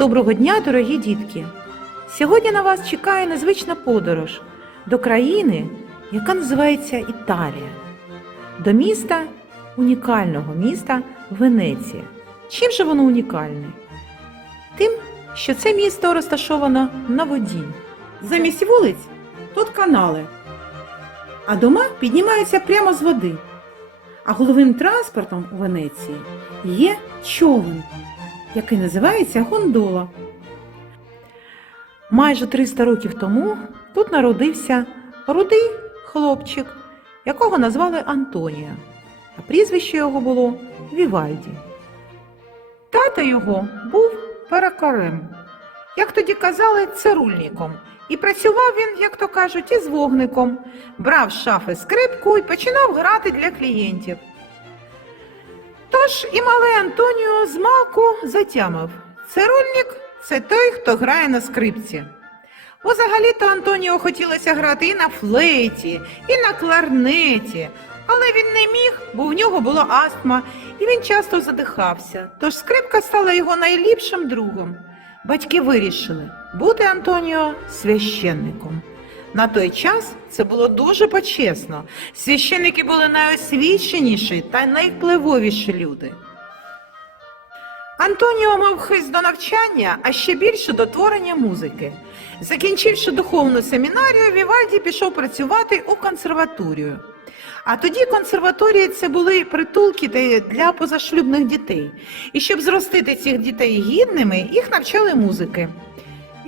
Доброго дня, дорогі дітки! Сьогодні на вас чекає незвична подорож до країни, яка називається Італія, до міста, унікального міста Венеція. Чим же воно унікальне? Тим, що це місто розташовано на воді. Замість вулиць тут канали, а дома піднімаються прямо з води. А головним транспортом у Венеції є човен, який називається гондола. Майже 300 років тому тут народився рудий хлопчик, якого назвали Антоніо, а прізвище його було Вівальді. Тато його був перекарем, як тоді казали, цирульником. І працював він, як то кажуть, із вогником, брав з шафи скрипку і починав грати для клієнтів. Тож і малий Антоніо з малку затямив. Цирульник це той, хто грає на скрипці. Взагалі-то Антоніо хотілося грати і на флейті, і на кларнеті, але він не міг, бо в нього була астма, і він часто задихався. Тож скрипка стала його найліпшим другом. Батьки вирішили бути Антоніо священником. На той час це було дуже почесно. Священники були найосвіченіші та найвпливовіші люди. Антоніо мав хист до навчання, а ще більше до творення музики. Закінчивши духовну семінарію, Вівальді пішов працювати у консерваторію. А тоді консерваторії це були притулки для позашлюбних дітей. І щоб зростити цих дітей гідними, їх навчали музики.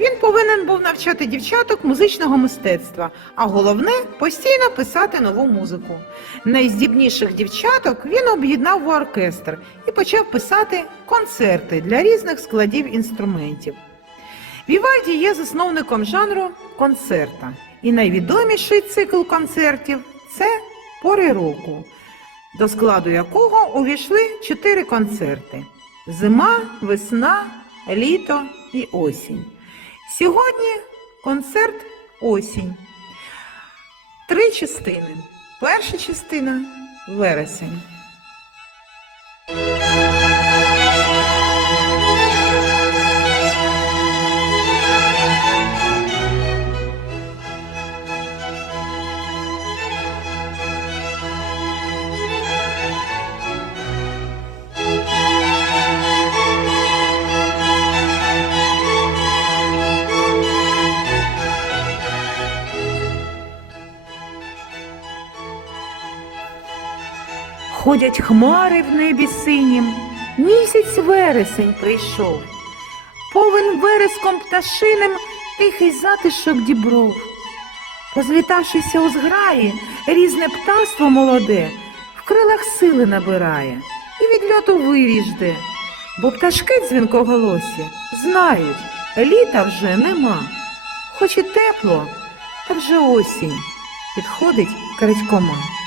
Він повинен був навчати дівчаток музичного мистецтва, а головне постійно писати нову музику. Найздібніших дівчаток він об'єднав в оркестр і почав писати концерти для різних складів інструментів. Вівальді є засновником жанру концерта, і найвідоміший цикл концертів це пори року, до складу якого увійшли чотири концерти: зима, весна, літо і осінь. Сьогодні концерт осінь. Три частини. Перша частина вересень. Ходять хмари в небі синім, місяць вересень прийшов. Повен вереском пташиним тихий затишок дібров. Позлітавшися у зграї, різне птаство молоде, в крилах сили набирає і від льоту вирій жде. Бо пташки дзвінкоголосі знають, літа вже нема. Хоч і тепло, та вже осінь підходить крадькома.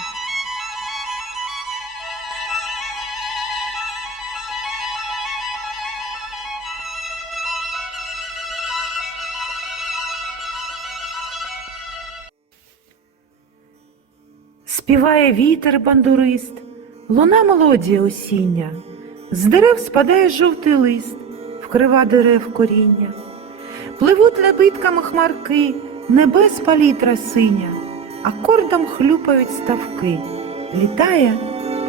Співає вітер бандурист, луна мелодія осіння, з дерев спадає жовтий лист, вкрива дерев коріння, пливуть набитками хмарки, небес палітра синя, акордом хлюпають ставки, літає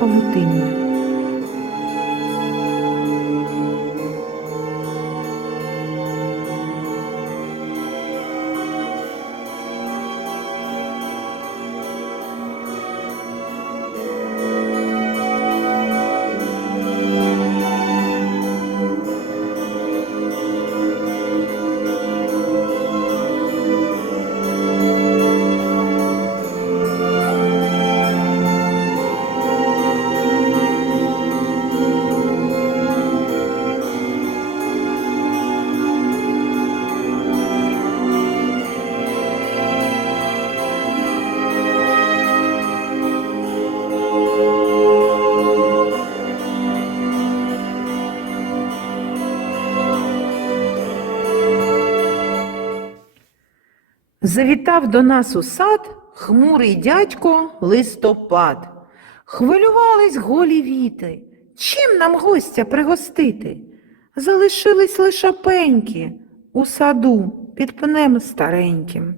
павутиння. Завітав до нас у сад хмурий дядько листопад. Хвилювались голі віти. Чим нам гостя пригостити? залишились лише пеньки у саду під пнем стареньким.